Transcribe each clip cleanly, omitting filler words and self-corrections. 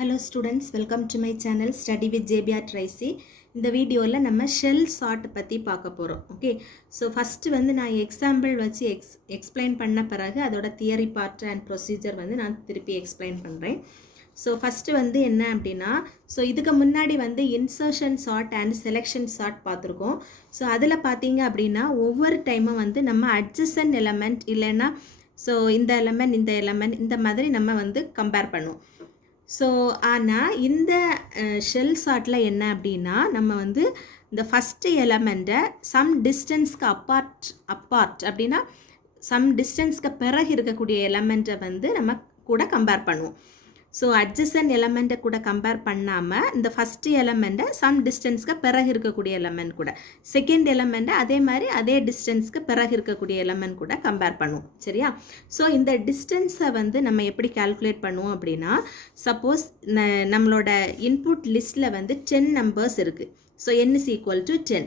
Hello students, welcome to my channel Study with JBR Tracy. இந்த வீடியோவில் நம்ம shell chart பற்றி பார்க்க போகிறோம். ஓகே, ஸோ ஃபஸ்ட்டு வந்து நான் எக்ஸாம்பிள் வச்சு எக்ஸ்பிளைன் பண்ண பிறகு அதோட தியரி பார்ட் அண்ட் ப்ரொசீஜர் வந்து நான் திருப்பி எக்ஸ்பிளைன் பண்ணுறேன். ஸோ ஃபஸ்ட்டு வந்து என்ன அப்படின்னா, ஸோ இதுக்கு முன்னாடி வந்து insertion sort and selection sort பார்த்துருக்கோம். ஸோ அதில் பார்த்தீங்க அப்படின்னா ஒவ்வொரு டைமும் வந்து நம்ம அட்ஜசன்ட் எலமெண்ட் இல்லைன்னா ஸோ இந்த எலமெண்ட் இந்த மாதிரி நம்ம வந்து கம்பேர் பண்ணுவோம். ஸோ ஆனால் இந்த ஷெல் சார்ட்டில் என்ன அப்படின்னா நம்ம வந்து இந்த ஃபஸ்ட்டு எலமெண்ட்டை சம் டிஸ்டன்ஸ்க்கு அப்பார்ட் அப்படின்னா சம் டிஸ்டன்ஸ்க்கு பிறகு இருக்கக்கூடிய எலமெண்ட்டை வந்து நம்ம கூட கம்பேர் பண்ணுவோம். ஸோ அட்ஜசன்ட் எலமெண்ட்டை கூட கம்பேர் பண்ணாமல் இந்த ஃபஸ்ட்டு எலமெண்ட்டை சம் டிஸ்டன்ஸ்க்கு பிறகு இருக்கக்கூடிய எலமெண்ட் கூட, செகண்ட் எலமெண்ட்டை அதே மாதிரி அதே டிஸ்டன்ஸ்க்கு பிறகு இருக்கக்கூடிய எலமெண்ட் கூட கம்பேர் பண்ணுவோம். சரியா? ஸோ இந்த டிஸ்டன்ஸை வந்து நம்ம எப்படி கால்குலேட் பண்ணுவோம் அப்படின்னா, சப்போஸ் நம்மளோட இன்புட் லிஸ்ட்டில் வந்து 10 நம்பர்ஸ் இருக்குது. So n is equal to 10.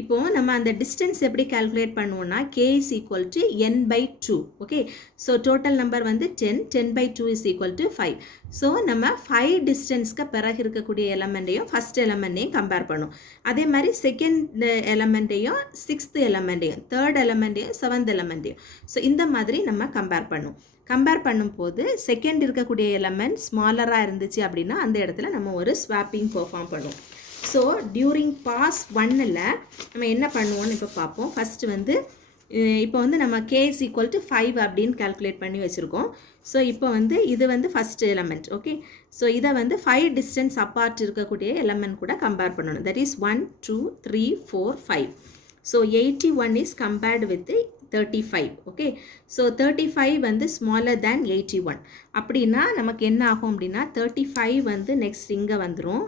இப்போது நம்ம அந்த டிஸ்டன்ஸ் எப்படி கால்குலேட் பண்ணுவோம்னா k is equal to n/2. Okay, so total number வந்து 10/2 is equal to 5. ஸோ நம்ம 5 டிஸ்டன்ஸ்க்கு பிறகு இருக்கக்கூடிய எலமெண்ட்டையும் ஃபஸ்ட் எலமெண்ட்டையும் கம்பேர் பண்ணும். அதே மாதிரி செகண்ட் எலமெண்ட்டையும் சிக்ஸ்த் எலமெண்ட்டையும் தேர்ட் எலமெண்ட்டையும் செவன்த் எலமெண்ட்டையும் ஸோ இந்த மாதிரி நம்ம கம்பேர் பண்ணும். கம்பேர் பண்ணும்போது செகண்ட் இருக்கக்கூடிய எலமெண்ட் ஸ்மாலராக இருந்துச்சு அப்படின்னா அந்த இடத்துல நம்ம ஒரு ஸ்வாப்பிங் பெர்ஃபார்ம் பண்ணுவோம். ஸோ டியூரிங் பாஸ் 1ல் நம்ம என்ன பண்ணுவோம்னு இப்போ பார்ப்போம். ஃபஸ்ட்டு வந்து இப்போ வந்து நம்ம k is equal to 5 அப்படின்னு கால்குலேட் பண்ணி வச்சுருக்கோம். ஸோ இப்போ வந்து இது வந்து ஃபஸ்ட் எலமெண்ட். ஓகே, ஸோ இதை வந்து 5 டிஸ்டன்ஸ் அப்பார்ட் இருக்கக்கூடிய எலமெண்ட் கூட கம்பேர் பண்ணணும். That is 1 2 3 4 5. So 81 is compared with 35. Okay, so 35 வந்து ஸ்மாலர் தேன் 81 அப்படின்னா நமக்கு என்ன ஆகும் அப்படின்னா 35 வந்து நெக்ஸ்ட் இங்கே வந்துடும்,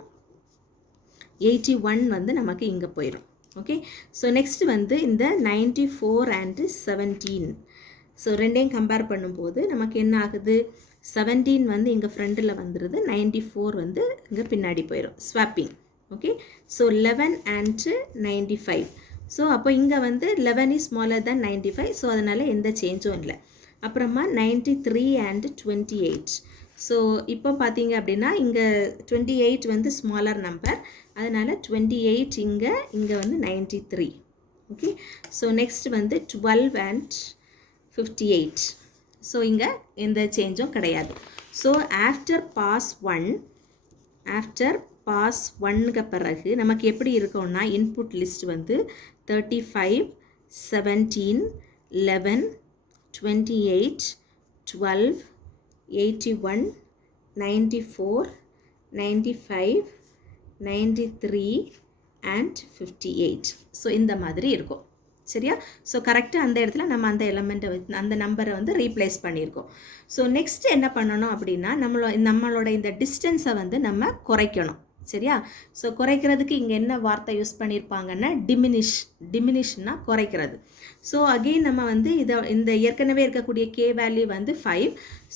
81 வந்து நமக்கு இங்கே போயிடும். ஓகே, ஸோ நெக்ஸ்ட் வந்து இந்த 94 அண்ட் 17. ஸோ ரெண்டையும் கம்பேர் பண்ணும்போது நமக்கு என்ன ஆகுது, 17 வந்து இங்கே ஃப்ரண்டில் வந்துடுது, 94 வந்து இங்கே பின்னாடி போயிடும், swapping. Okay, so 11 and 95. So அப்போ இங்கே வந்து 11 இஸ் ஸ்மாலர் தேன் 95. ஸோ அதனால் எந்த சேஞ்சும் இல்லை. அப்புறமா 93 அண்ட் 28. ஸோ இப்போ பார்த்தீங்க அப்படின்னா இங்கே 28 வந்து ஸ்மாலர் நம்பர், அதனால் 28 இங்கே வந்து 93. ஓகே, ஸோ நெக்ஸ்ட் வந்து 12 அண்ட் 58. ஸோ இங்கே எந்த சேஞ்சும் கிடையாது. ஸோ ஆஃப்டர் பாஸ் 1க்கு பிறகு நமக்கு எப்படி இருக்கும்னா இன்புட் லிஸ்ட் வந்து 35 17 11 28 12 81 94 95 93 and 58. ஸோ இந்த மாதிரி இருக்கும். சரியா? ஸோ கரெக்டாக அந்த இடத்துல நம்ம அந்த எலமெண்ட்டை வச்சு அந்த நம்பரை வந்து ரீப்ளேஸ் பண்ணியிருக்கோம். ஸோ நெக்ஸ்ட் என்ன பண்ணணும் அப்படின்னா நம்மளோட இந்த டிஸ்டன்ஸை வந்து நம்ம குறைக்கணும். சரியா? ஸோ குறைக்கிறதுக்கு இங்கே என்ன வார்த்தை யூஸ் பண்ணியிருப்பாங்கன்னா டிமினிஷ்னா குறைக்கிறது. ஸோ அகெயின் நம்ம வந்து இந்த ஏற்கனவே இருக்கக்கூடிய k வேல்யூ வந்து 5.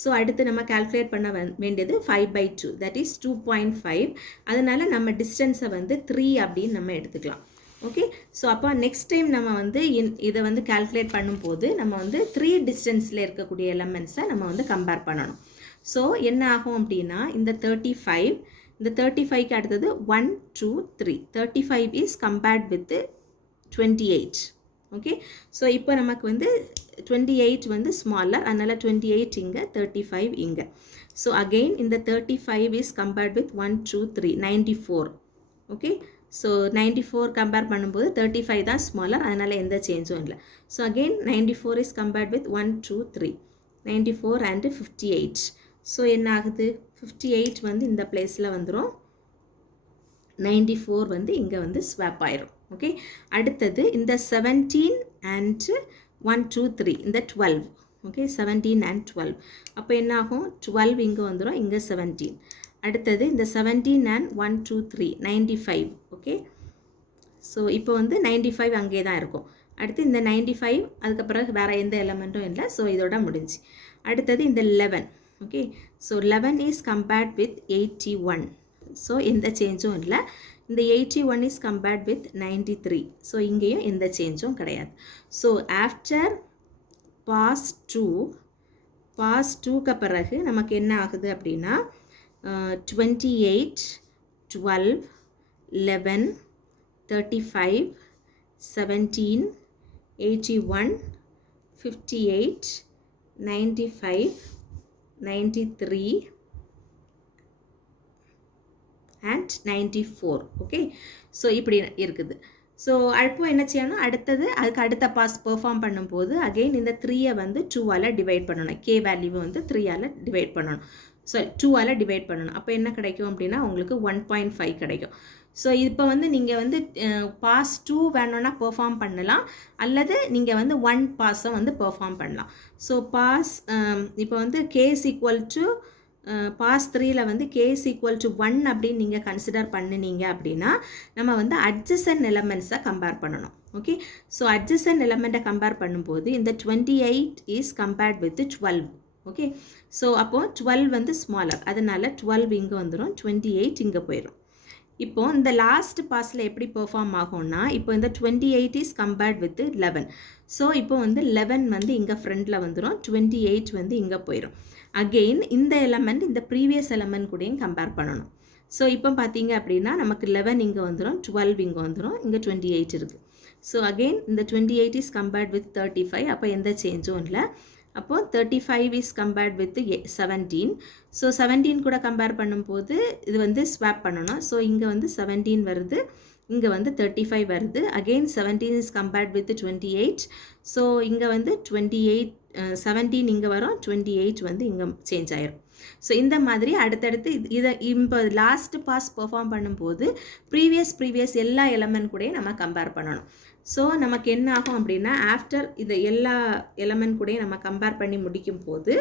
ஸோ அடுத்து நம்ம கால்குலேட் பண்ண வேண்டியது 5/2, தட் இஸ் 2.5. அதனால நம்ம டிஸ்டன்ஸை வந்து 3 அப்படின்னு நம்ம எடுத்துக்கலாம். ஓகே, ஸோ அப்போ நெக்ஸ்ட் டைம் நம்ம வந்து இதை வந்து கால்குலேட் பண்ணும்போது நம்ம வந்து 3 டிஸ்டன்ஸில் இருக்கக்கூடிய எலமெண்ட்ஸை நம்ம வந்து கம்பேர் பண்ணணும். ஸோ என்ன ஆகும் அப்படின்னா இந்த 35க்கு அடுத்தது 1 2 3. 35 is compared with 28. Okay, so இப்போ நமக்கு வந்து 28 வந்து ஸ்மாலர், அதனால் 28 இங்கே 35 இங்கே. ஸோ அகெயின் இந்த 35 is compared with 1 2 3 94. Okay, so 94 compare பண்ணும்போது 35 தான் ஸ்மாலர், அதனால் எந்த சேஞ்சும் இல்லை. So again 94 is compared with 1 2 3 94 and 58. So என்ன ஆகுது, 58 வந்து இந்த பிளேஸில் வந்துடும், 94 வந்து இங்கே வந்து ஸ்வாப் ஆயிரும். ஓகே, அடுத்தது இந்த 17 அண்ட் 1 2 3 இந்த 12. Okay, 17 and 12. அப்போ என்ன ஆகும், 12 இங்கே வந்துடும், இங்கே 17. அடுத்தது இந்த 17 அண்ட் 1 2 3 95. ஓகே, ஸோ இப்போ வந்து 95 அங்கே தான் இருக்கும். அடுத்து இந்த 95 அதுக்கப்புறம் வேறு எந்த எலமெண்ட்டும் இல்லை. ஸோ இதோட முடிஞ்சு. அடுத்தது இந்த 11. Okay, so 11 is compared with 81. So எந்த சேஞ்சும் இல்லை. இந்த 81 இஸ் கம்பேர்ட் வித் 93. ஸோ இங்கேயும் எந்த சேஞ்சும் கிடையாது. ஸோ ஆஃப்டர் பாஸ் 2க்கு பிறகு நமக்கு என்ன ஆகுது அப்படின்னா 28, 12, 11, 35, 17, 81, 58, 95, 93 and 94. ஓகே, ஸோ இப்படி இருக்குது. ஸோ அப்போ என்ன செய்யணும், அதுக்கு அடுத்த பாஸ் பெர்ஃபார்ம் பண்ணும்போது அகெயின் இந்த 3யை வந்து 2ஆல் டிவைட் பண்ணணும். கே வேல்யூவை வந்து 3ஆல் டிவைட் பண்ணணும். ஸோ 2ஆல் டிவைட் பண்ணணும். அப்போ என்ன கிடைக்கும் அப்படின்னா உங்களுக்கு 1.5 கிடைக்கும். ஸோ இப்போ வந்து நீங்கள் வந்து பாஸ் 2 வேணும்னா பெர்ஃபார்ம் பண்ணலாம், அல்லது நீங்கள் வந்து 1 பாஸை வந்து பெர்ஃபார்ம் பண்ணலாம். ஸோ பாஸ் இப்போ வந்து K is equal to pass 3ல் வந்து கே இஸ் ஈக்குவல் டு 1 அப்படின்னு நீங்கள் கன்சிடர் பண்ணினீங்க அப்படின்னா நம்ம வந்து அட்ஜசன்ட் எலமெண்ட்ஸை கம்பேர் பண்ணணும். ஓகே, ஸோ அட்ஜசன்ட் எலமெண்ட்டை கம்பேர் பண்ணும்போது இந்த 28 is compared with 12. Okay, so அப்போது 12 வந்து ஸ்மாலர், அதனால் 12 இங்கே வந்துடும், 28 இங்கே போயிடும். இப்போது இந்த லாஸ்ட் பாஸில் எப்படி பெர்ஃபார்ம் ஆகும்னா, இப்போ இந்த 28 இஸ் கம்பேர்ட் வித் 11. ஸோ இப்போ வந்து 11 வந்து இங்கே ஃப்ரண்டில் வந்துடும், 28 வந்து இங்கே போயிடும். அகெயின் இந்த எலமெண்ட் இந்த ப்ரீவியஸ் எலமெண்ட் கூடயும் கம்பேர் பண்ணணும். ஸோ இப்போ பார்த்தீங்க அப்படின்னா நமக்கு 11 இங்கே வந்துடும், 12 இங்கே வந்துடும், இங்கே 28 இருக்குது. ஸோ அகெயின் இந்த 28 இஸ் கம்பேர்ட் வித் 35, அப்போ எந்த சேஞ்சும் இல்லை. அப்போது 35 இஸ் கம்பேர்ட் வித் 17. ஸோ 17 கூட கம்பேர் பண்ணும்போது இது வந்து ஸ்வாப் பண்ணணும். ஸோ இங்கே வந்து 17 வருது, இங்கே வந்து 35 வருது. Again 17 is compared with 28. So இங்கே வந்து 17 இங்கே வரும், 28 வந்து இங்கே சேஞ்ச் ஆயிரும். ஸோ இந்த மாதிரி அடுத்தடுத்து இதை இப்போ லாஸ்ட் பாஸ் பெர்ஃபார்ம் பண்ணும்போது ப்ரீவியஸ் எல்லா எலமெண்ட் கூடயும் நம்ம கம்பேர் பண்ணணும். ஸோ நமக்கு என்ன ஆகும் அப்படின்னா ஆஃப்டர் இதை எல்லா எலமெண்ட் கூடயும் நம்ம கம்பேர் பண்ணி முடிக்கும் போது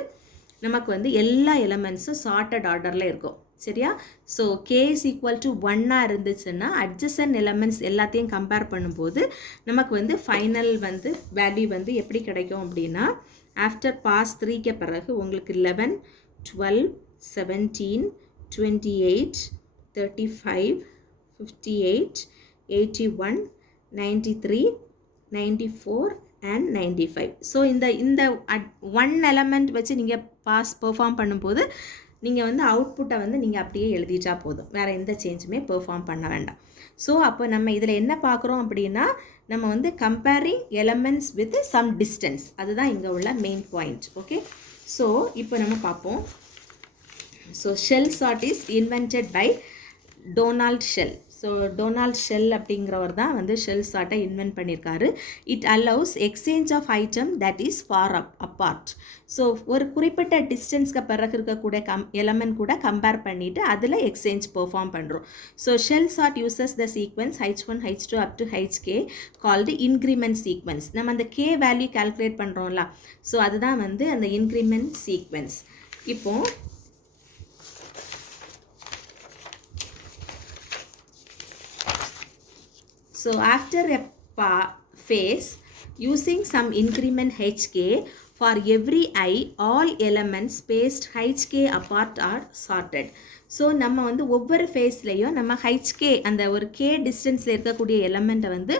நமக்கு வந்து எல்லா எலமெண்ட்ஸும் சார்ட்டட் ஆர்டரில் இருக்கும். சரியா? So K is equal to 1ஆக இருந்துச்சுன்னா அட்ஜசன்ட் எலமெண்ட்ஸ் எல்லாத்தையும் கம்பேர் பண்ணும்போது நமக்கு வந்து ஃபைனல் வந்து வேல்யூ வந்து எப்படி கிடைக்கும் அப்படின்னா ஆஃப்டர் பாஸ் 3க்கு பிறகு உங்களுக்கு 11, 12, 17, 28, 35, 58, 81, 93, 94 and 95. ஸோ இந்த 1 எலமெண்ட் வச்சு நீங்கள் பாஸ் பெர்ஃபார்ம் பண்ணும்போது நீங்கள் வந்து அவுட்புட்டை வந்து நீங்கள் அப்படியே எழுதிட்டா போதும், வேறு எந்த சேஞ்சுமே பெர்ஃபார்ம் பண்ண வேண்டாம். ஸோ அப்போ நம்ம இதில் என்ன பார்க்குறோம் அப்படின்னா நம்ம வந்து comparing elements with some distance, அதுதான் இங்கே உள்ள மெயின் பாயிண்ட். ஓகே, ஸோ இப்போ நம்ம பார்ப்போம். So shell sort is invented by Donald Shell. So Donald Shell அப்படிங்கிறவர் தான் வந்து ஷெல் சார்ட்டை இன்வென்ட் பண்ணியிருக்காரு. It allows exchange of item that is far apart. So ஒரு குறிப்பிட்ட டிஸ்டன்ஸ்க்கு பிறகு இருக்கக்கூடிய எலமெண்ட் கூட கம்பேர் பண்ணிவிட்டு அதில் எக்ஸ்சேஞ்ச் பெர்ஃபார்ம் பண்ணுறோம். So shell sort uses the sequence H1, H2 up to HK called increment sequence. நம்ம அந்த கே வேல்யூ கால்குலேட் பண்ணுறோம்ல, ஸோ அதுதான் வந்து அந்த இன்க்ரிமெண்ட் சீக்வன்ஸ். இப்போது so after a phase using some increment HK for every I, all elements spaced HK apart are sorted. So நம்ம வந்து ஒவ்வொரு ஃபேஸ்லேயும் நம்ம HK அந்த ஒரு K டிஸ்டன்ஸில் இருக்கக்கூடிய எலமெண்ட்டை வந்து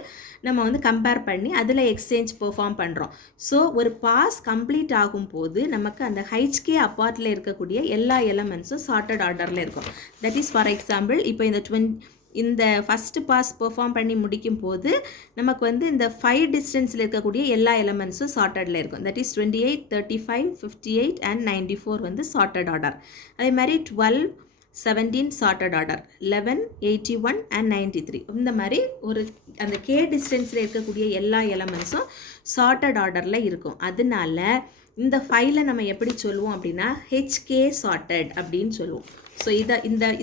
நம்ம வந்து கம்பேர் பண்ணி அதில் எக்ஸ்சேஞ்ச் பெர்ஃபார்ம் பண்ணுறோம். ஸோ ஒரு பாஸ் கம்ப்ளீட் ஆகும்போது நமக்கு அந்த HK அப்பார்ட்டில் இருக்கக்கூடிய எல்லா எலமெண்ட்ஸும் சார்ட்டட் ஆர்டரில் இருக்கும். தட் இஸ் ஃபார் எக்ஸாம்பிள் இப்போ இந்த ஃபஸ்ட்டு பாஸ் பெர்ஃபார்ம் பண்ணி முடிக்கும் போது நமக்கு வந்து இந்த 5 டிஸ்டன்ஸில் இருக்கக்கூடிய எல்லா எலமெண்ட்ஸும் சார்ட்டடில் இருக்கும். தட் இஸ் 28, 35, 58 and 94 வந்து சார்ட்டட் ஆர்டர். அதே மாதிரி 12, 17 சார்ட்டட் ஆர்டர், 11, 81 and 93 இந்த மாதிரி ஒரு அந்த கே டிஸ்டன்ஸில் இருக்கக்கூடிய எல்லா எலமெண்ட்ஸும் சார்ட்டட் ஆர்டரில் இருக்கும். அதனால இந்த ஃபைலை நம்ம எப்படி சொல்லுவோம் அப்படின்னா HK சார்ட்டட் அப்படின்னு சொல்லுவோம். ஸோ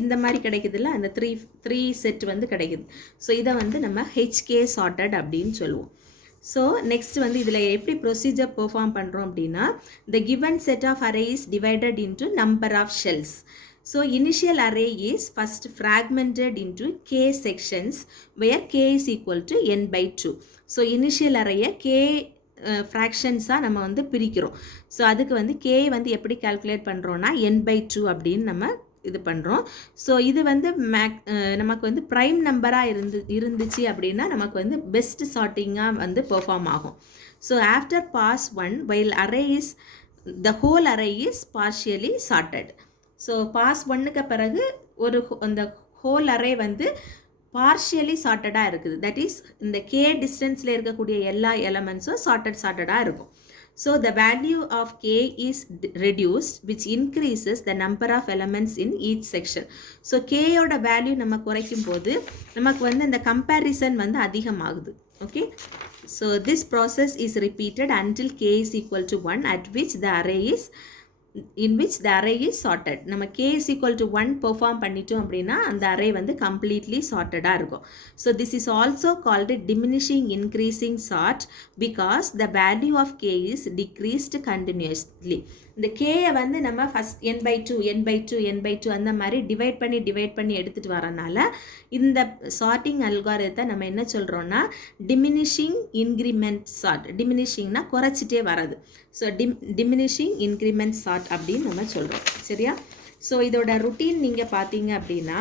இந்த மாதிரி கிடைக்குதுல்ல, அந்த த்ரீ செட் வந்து கிடைக்குது. ஸோ இதை வந்து நம்ம HK சார்ட்டட் அப்படின்னு சொல்லுவோம். ஸோ நெக்ஸ்ட் வந்து இதில் எப்படி ப்ரொசீஜர் பெர்ஃபார்ம் பண்ணுறோம் அப்படின்னா the given set of array is divided into number of shells. So initial array is first fragmented into K sections where K is equal to n by 2. So initial array K ஃப்ராக்ஷன்ஸாக நம்ம வந்து பிரிக்கிறோம். So அதுக்கு வந்து K வந்து எப்படி calculate பண்ணுறோன்னா n by 2 அப்படின்னு நம்ம இது பண்ணுறோம். ஸோ இது வந்து நமக்கு வந்து ப்ரைம் நம்பராக இருந்துச்சு அப்படின்னா நமக்கு வந்து பெஸ்ட் சார்ட்டிங்காக வந்து பெர்ஃபார்ம் ஆகும். So after pass 1 while array is the whole array is partially sorted. So pass ஒன்னுக்கு பிறகு ஒரு அந்த ஹோல் அரே வந்து பார்ஷியலி சார்ட்டடாக இருக்குது. தட் இஸ் இந்த கே டிஸ்டன்ஸில் இருக்கக்கூடிய எல்லா எலமெண்ட்ஸும் சார்ட்டடாக இருக்கும். So the value of K is reduced which increases the number of elements in each section. So கேயோட வேல்யூ நம்ம குறைக்கும் போது நமக்கு வந்து இந்த கம்பேரிசன் வந்து அதிகமாகுது. Okay, so this process is repeated until k is equal to 1 at which the array is sorted. நம்ம k is equal to 1 perform பண்ணிட்டோம் அப்படின்னா அந்த array வந்து completely sorted-ஆ இருக்கும். So this is also called diminishing increasing sort because the value of k is decreased continuously. இந்த k-யை வந்து நம்ம first n by 2 அந்த மாதிரி டிவைட் பண்ணி எடுத்துட்டு வரனால இந்த சார்ட்டிங் அல்காரிதத்தை நம்ம என்ன சொல்கிறோம்னா டிமினிஷிங் இன்க்ரிமெண்ட் சார்ட். டிமினிஷிங்னா குறைச்சிட்டே வர்றது. ஸோ டிமினிஷிங் இன்க்ரிமெண்ட் சார்ட் அப்படின்னு நம்ம சொல்கிறோம். சரியா? ஸோ இதோட ருட்டீன் நீங்கள் பார்த்தீங்க அப்படின்னா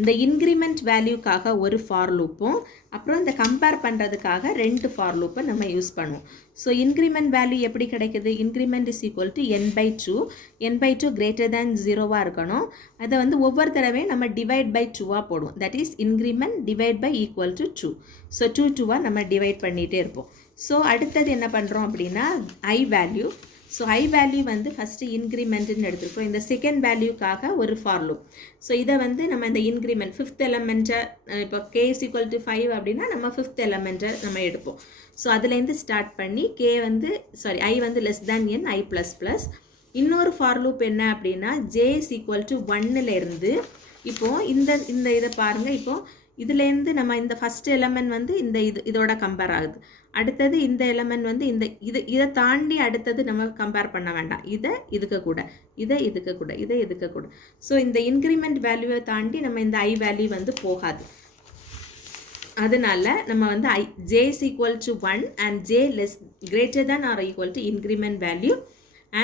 இந்த இன்க்ரிமெண்ட் வேல்யூக்காக ஒரு ஃபார் லூப்பும் அப்புறம் இந்த கம்பேர் பண்ணுறதுக்காக 2 ஃபார் லூப்பை நம்ம யூஸ் பண்ணுவோம். ஸோ இன்க்ரிமெண்ட் வேல்யூ எப்படி கிடைக்குது? Increment is equal to n by 2 greater than 0வாக இருக்கணும். அதை வந்து ஒவ்வொரு தடவையும் நம்ம டிவைட் பை 2வாக போடுவோம். That is increment divide by equal to 2. So 2 நம்ம டிவைட் பண்ணிகிட்டே இருப்போம். ஸோ அடுத்தது என்ன பண்ணுறோம் அப்படின்னா ஐ வேல்யூ. ஸோ ஐ வேல்யூ வந்து ஃபஸ்ட்டு இன்க்ரிமெண்ட்டுன்னு எடுத்துருக்கோம். இந்த செகண்ட் வேல்யூக்காக ஒரு ஃபார் லூப். ஸோ இதை வந்து நம்ம இந்த இன்க்ரிமெண்ட் 5th எலமெண்ட்டை இப்போ k is equal to 5 அப்படின்னா நம்ம 5th எலமெண்ட்டை நம்ம எடுப்போம். ஸோ அதுலேருந்து ஸ்டார்ட் பண்ணி ஐ வந்து less than n i plus plus. இன்னொரு ஃபார் லூப் என்ன அப்படின்னா j is equal to 1லேருந்து இப்போது இந்த இதை பாருங்கள். இப்போது இதுலேருந்து நம்ம இந்த ஃபஸ்ட் எலமெண்ட் வந்து இதோட கம்பேர் ஆகுது. அடுத்தது இந்த எலமெண்ட் வந்து இதை தாண்டி அடுத்தது நம்ம கம்பேர் பண்ண வேண்டாம். இதை இதுக்கு கூட. ஸோ இந்த இன்க்ரிமெண்ட் வேல்யூவை தாண்டி நம்ம இந்த ஐ வேல்யூ வந்து போகாது. அதனால நம்ம வந்து j is equal to 1 and j less greater than or equal to increment value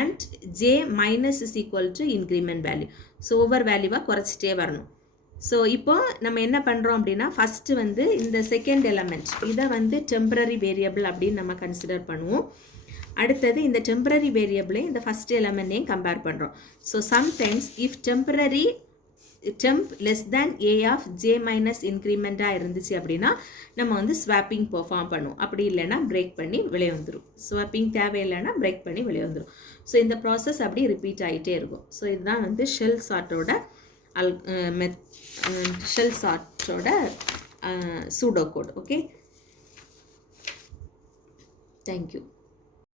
and j minus is equal to increment value. So ஒவ்வொரு வேல்யூவாக குறைச்சிட்டே வரணும். ஸோ இப்போ நம்ம என்ன பண்ணுறோம் அப்படின்னா ஃபஸ்ட்டு வந்து இந்த செகண்ட் எலமெண்ட் இதை வந்து டெம்பரரி வேரியபிள் அப்படின்னு நம்ம கன்சிடர் பண்ணுவோம். அடுத்தது இந்த டெம்பரரி வேரியபிளையும் இந்த ஃபஸ்ட் எலமெண்ட்டையும் கம்பேர் பண்ணுறோம். So sometimes if temp less than a of j minus இன்க்ரிமெண்ட்டாக இருந்துச்சு அப்படின்னா நம்ம வந்து ஸ்வாப்பிங் பெர்ஃபார்ம் பண்ணுவோம். அப்படி இல்லைன்னா பிரேக் பண்ணி வெளியே வந்துடும். ஸ்வாப்பிங் தேவையில்லைன்னா பிரேக் பண்ணி வெளியே வந்துடும். ஸோ இந்த ப்ராசஸ் அப்படி ரிப்பீட் ஆகிட்டே இருக்கும். ஸோ இதுதான் வந்து shell சார்ட்டோட pseudo code. Okay, thank you.